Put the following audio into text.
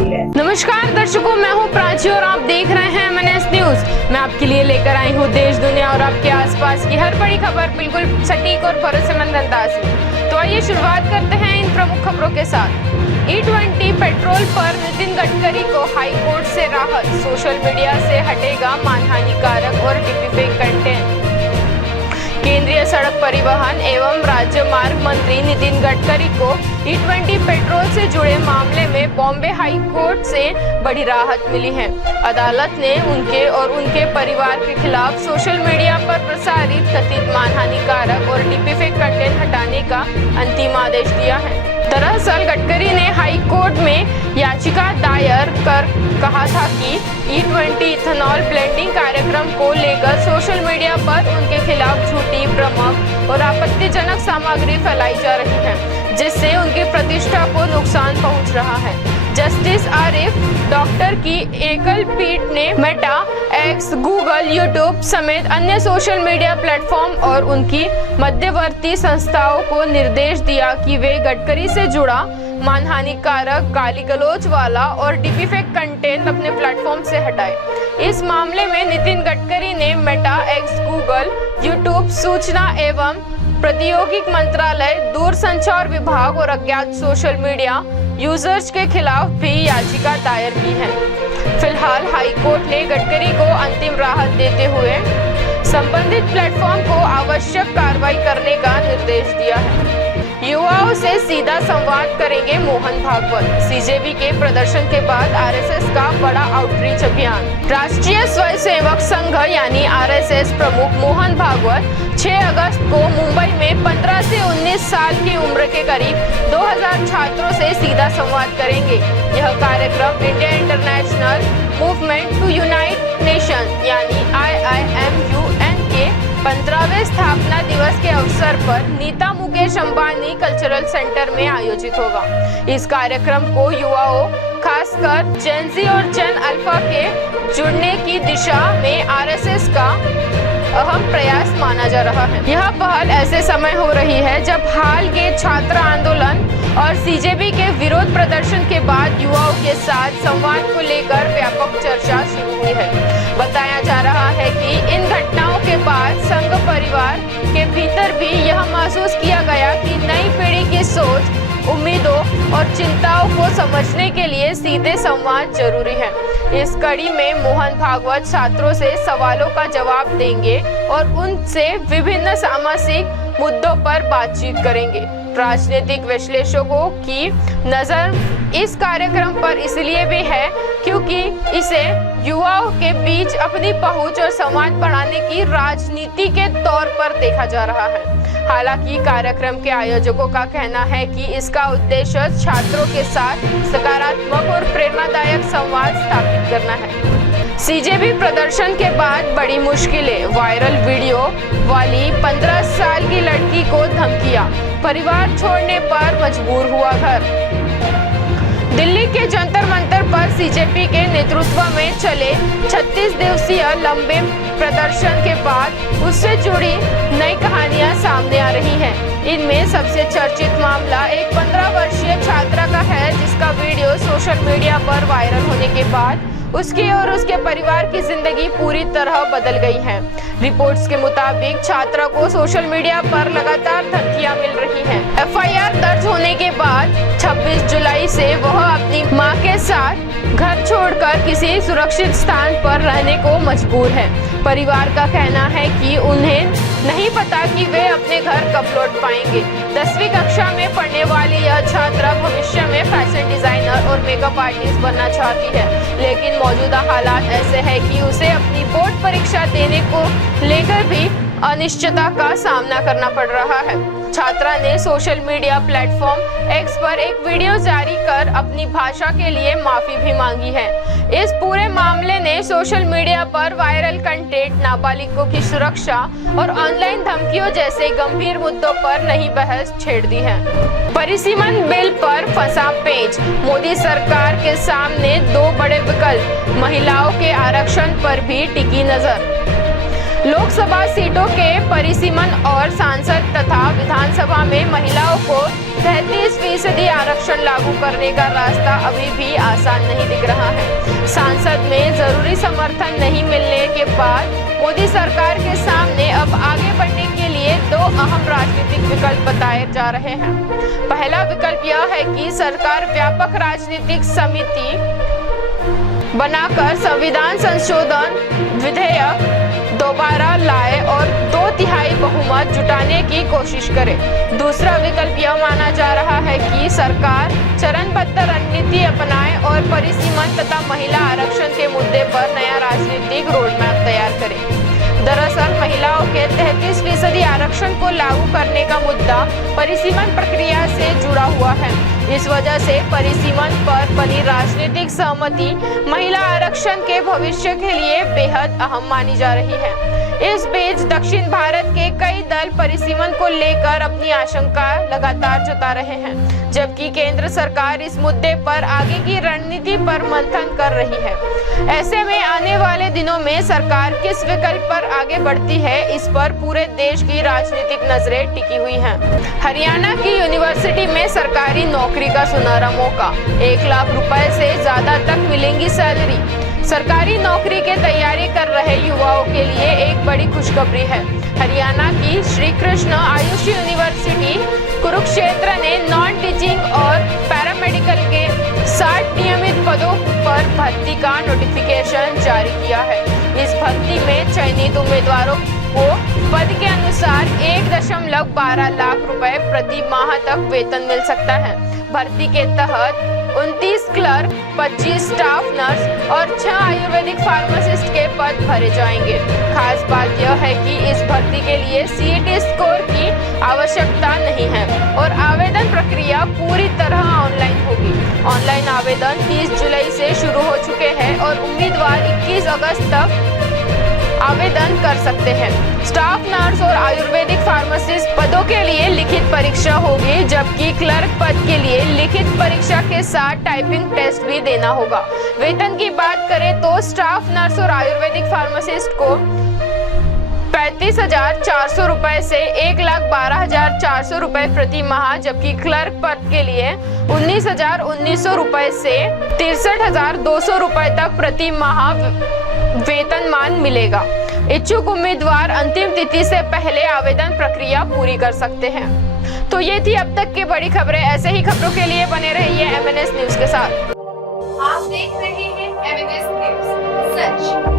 रही है। नमस्कार दर्शकों, मैं हूं प्राची और आप देख रहे हैं MNS न्यूज। मैं आपके लिए लेकर आई हूं देश दुनिया और आपके आसपास की हर बड़ी खबर बिल्कुल सटीक और भरोसेमंद अंदाज में। तो आइए शुरुआत करते हैं इन प्रमुख खबरों के साथ। E20 पेट्रोल पर नितिन गडकरी को हाई कोर्ट से राहत, सोशल मीडिया से हटेगा मानहानिकारक और डिफेक्टिव कंटेंट। केंद्रीय सड़क परिवहन एवं राज्य मार्ग मंत्री नितिन गडकरी को E20 पेट्रोल से जुड़े मामले में बॉम्बे हाई कोर्ट से बड़ी राहत मिली है। अदालत ने उनके और उनके परिवार के खिलाफ सोशल मीडिया पर प्रसारित कथित मानहानिकारक और डिफेक्टिव कंटेंट हटाने का अंतिम आदेश दिया है। दरअसल गडकरी ने हाई कोर्ट में याचिका दायर कर कहा था कि E20 इथेनॉल ब्लेंडिंग कार्यक्रम को लेकर सोशल मीडिया पर उनके खिलाफ झूठी, भ्रामक और आपत्तिजनक सामग्री फैलाई जा रही है, जिससे उनकी प्रतिष्ठा को नुकसान पहुंच रहा है। जस्टिस आरिफ डॉक्टर की एकल पीठ ने मेटा, एक्स, गूगल, यूट्यूब समेत अन्य सोशल मीडिया प्लेटफॉर्म और उनकी मध्यवर्ती संस्थाओं को निर्देश दिया कि वे गडकरी से जुड़ा मानहानिकारक, गाली गलौज वाला और डिफेक्टिव कंटेंट अपने प्लेटफॉर्म से हटाए। इस मामले में नितिन गडकरी ने मेटा, एक्स, गूगल, यूट्यूब, सूचना एवं प्रौद्योगिक मंत्रालय, दूरसंचार विभाग और अज्ञात सोशल मीडिया यूजर्स के खिलाफ भी याचिका दायर की है। फिलहाल हाई कोर्ट ने गडकरी को अंतिम राहत देते हुए संबंधित प्लेटफॉर्म को आवश्यक कार्रवाई करने का निर्देश दिया है। युवाओं से सीधा संवाद करेंगे मोहन भागवत। सीजेबी के प्रदर्शन के बाद आरएसएस का बड़ा आउटरीच अभियान। राष्ट्रीय स्वयंसेवक संघ यानी आरएसएस प्रमुख मोहन भागवत 6 अगस्त को मुंबई में 15 से 19 साल की उम्र के करीब 2000 छात्रों से सीधा संवाद करेंगे। यह कार्यक्रम India international movement to unite nation यानी IIMUN के 15वें स्थापना दिवस के अवसर पर नीता मुकेश अंबानी कल्चरल सेंटर में आयोजित होगा। इस कार्यक्रम को युवाओं, खासकर जेन ज़ी और जेन अल्फा के जुड़ने की दिशा में आरएसएस का अहम प्रयास माना जा रहा है। यह पहल ऐसे समय हो रही है जब हाल के छात्र आंदोलन और सीजेबी के विरोध प्रदर्शन के बाद युवाओं के साथ संवाद को लेकर व्यापक चर्चा शुरू हुई है। बताया जा रहा है कि इन घटनाओं के बाद संघ परिवार के भीतर भी यह महसूस किया गया कि नई पीढ़ी की सोच, उम्मीदों और चिंताओं को समझने के लिए सीधे संवाद जरूरी है। इस कड़ी में मोहन भागवत छात्रों से सवालों का जवाब देंगे और उनसे विभिन्न सामाजिक मुद्दों पर बातचीत करेंगे। राजनीतिक विश्लेषकों की नजर इस कार्यक्रम पर इसलिए भी है क्योंकि इसे युवाओं के बीच अपनी पहुंच और संवाद बढ़ाने की राजनीति के तौर पर देखा जा रहा है। हालांकि कार्यक्रम के आयोजकों का कहना है कि इसका उद्देश्य छात्रों के साथ सकारात्मक और प्रेरणादायक संवाद स्थापित करना है। सीजेबी प्रदर्शन के बाद बड़ी मुश्किलें, वायरल वीडियो वाली 15 साल की लड़की को धमकियां, परिवार छोड़ने पर मजबूर हुआ घर। दिल्ली के जंतर मंतर पर सीजेपी के नेतृत्व में चले 36 दिवसीय लंबे प्रदर्शन के बाद उससे जुड़ी नई कहानियां सामने आ रही हैं। इनमें सबसे चर्चित मामला एक 15 वर्षीय छात्रा का है जिसका वीडियो सोशल मीडिया पर वायरल होने के बाद उसकी और उसके परिवार की जिंदगी पूरी तरह बदल गई है। रिपोर्ट्स के मुताबिक छात्रा को सोशल मीडिया पर लगातार धमकियां मिल रही हैं। FIR दर्ज होने के बाद 26 जुलाई से वह अपनी मां के साथ घर छोड़कर किसी सुरक्षित स्थान पर रहने को मजबूर है। परिवार का कहना है कि उन्हें नहीं पता कि वे अपने घर कब लौट पाएंगे। 10वीं कक्षा में पढ़ने वाली यह छात्रा भविष्य में फैशन डिजाइनर और मेकअप आर्टिस्ट बनना चाहती है, लेकिन मौजूदा हालात ऐसे हैं कि उसे अपनी बोर्ड परीक्षा देने को लेकर भी अनिश्चितता का सामना करना पड़ रहा है। छात्रा ने सोशल मीडिया प्लेटफॉर्म एक्स पर एक वीडियो जारी कर अपनी भाषा के लिए माफी भी मांगी है। इस पूरे मामले ने सोशल मीडिया पर वायरल कंटेंट, नाबालिगों की सुरक्षा और ऑनलाइन धमकियों जैसे गंभीर मुद्दों पर नई बहस छेड़ दी है। परिसीमन बिल पर फंसा पेंच, मोदी सरकार के सामने 2 बड़े विकल्प, महिलाओं के आरक्षण पर भी टिकी नजर। लोकसभा सीटों के परिसीमन और सांसद तथा विधानसभा में महिलाओं को 33% आरक्षण लागू करने का रास्ता अभी भी आसान नहीं दिख रहा है। सांसद में जरूरी समर्थन नहीं मिलने के बाद मोदी सरकार के सामने अब आगे बढ़ने के लिए 2 अहम राजनीतिक विकल्प बताए जा रहे हैं। पहला विकल्प यह है कि सरकार व्यापक राजनीतिक समिति बनाकर संविधान संशोधन विधेयक दोबारा लाए और 2/3 बहुमत जुटाने की कोशिश करे। दूसरा विकल्प यह माना जा रहा है कि सरकार चरणबद्ध रणनीति अपनाए और परिसीमन तथा महिला आरक्षण के मुद्दे पर नया राजनीतिक रोडमैप तैयार करे। दरअसल महिलाओं के 33% आरक्षण को लागू करने का मुद्दा परिसीमन प्रक्रिया से जुड़ा हुआ है। इस वजह से परिसीमन पर बनी राजनीतिक सहमति महिला आरक्षण के भविष्य के लिए बेहद अहम मानी जा रही है। इस बीच दक्षिण भारत के कई दल परिसीमन को लेकर अपनी आशंका लगातार जता रहे हैं, जबकि केंद्र सरकार इस मुद्दे पर आगे की रणनीति पर मंथन कर रही है। ऐसे में आने वाले दिनों में सरकार किस विकल्प पर आगे बढ़ती है, इस पर पूरे देश की राजनीतिक नजरें टिकी हुई हैं। हरियाणा की यूनिवर्सिटी में सरकारी नौकरी का सुनहरा मौका, 1 लाख रुपए से ज्यादा तक मिलेंगी सैलरी। सरकारी नौकरी की तैयारी कर रहे युवाओं के लिए एक बड़ी खुशखबरी है। हरियाणा की श्री कृष्ण आयुष यूनिवर्सिटी कुरुक्षेत्र ने नॉन टीचिंग और पैरामेडिकल के 60 नियमित पदों पर भर्ती का नोटिफिकेशन जारी किया है। इस भर्ती में चयनित उम्मीदवारों को पद के अनुसार 1.12 लाख रुपए प्रति माह तक वेतन मिल सकता है। भर्ती के तहत 29 क्लर्क, 25 स्टाफ नर्स और 6 आयुर्वेदिक फार्मासिस्ट के पद भरे जाएंगे। खास बात यह है कि इस भर्ती के लिए CET स्कोर की आवश्यकता नहीं है और आवेदन प्रक्रिया पूरी तरह ऑनलाइन होगी। ऑनलाइन आवेदन 30 जुलाई से शुरू हो चुके हैं और उम्मीदवार 21 अगस्त तक आवेदन कर सकते हैं। स्टाफ नर्स और आयुर्वेदिक फार्मासिस्ट पदों के लिए लिखित परीक्षा होगी, जबकि क्लर्क पद के लिए लिखित परीक्षा के साथ टाइपिंग टेस्ट भी देना होगा। वेतन की बात करें तो स्टाफ नर्स और आयुर्वेदिक फार्मासिस्ट को 35,400 रुपए से 1,12,400 रुपए प्रति माह, जबकि क्लर्क पद के लिए 19,900 रुपए से 63,200 रुपए तक प्रति माह वेतनमान मिलेगा। इच्छुक उम्मीदवार अंतिम तिथि से पहले आवेदन प्रक्रिया पूरी कर सकते हैं। तो ये थी अब तक की बड़ी खबरें। ऐसे ही खबरों के लिए बने रहिए MNS न्यूज के साथ। आप देख रहे हैं MNS न्यूज, सच